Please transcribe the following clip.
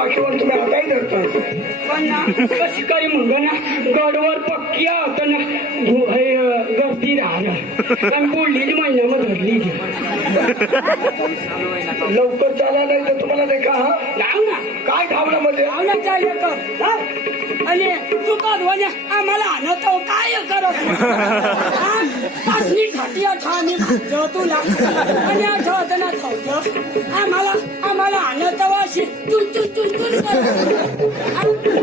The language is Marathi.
बाकीवर तुम्ही हाताही धरता पण ना कशी काही मग ना गडवर पक्की होत ना गर्दी राहणार आणि बोललेली महिन्यामध्ये धरली लवकर चाला नाही तर तुम्हाला नाही का हा लाव ना काय धावला म्हणजे आणि तू कर म्हणजे आम्हाला आणत काय करत साठी आम्ही तुला आणि आठवत ना खावचं आम्हाला आणत अशी चुल चुल चुल चुल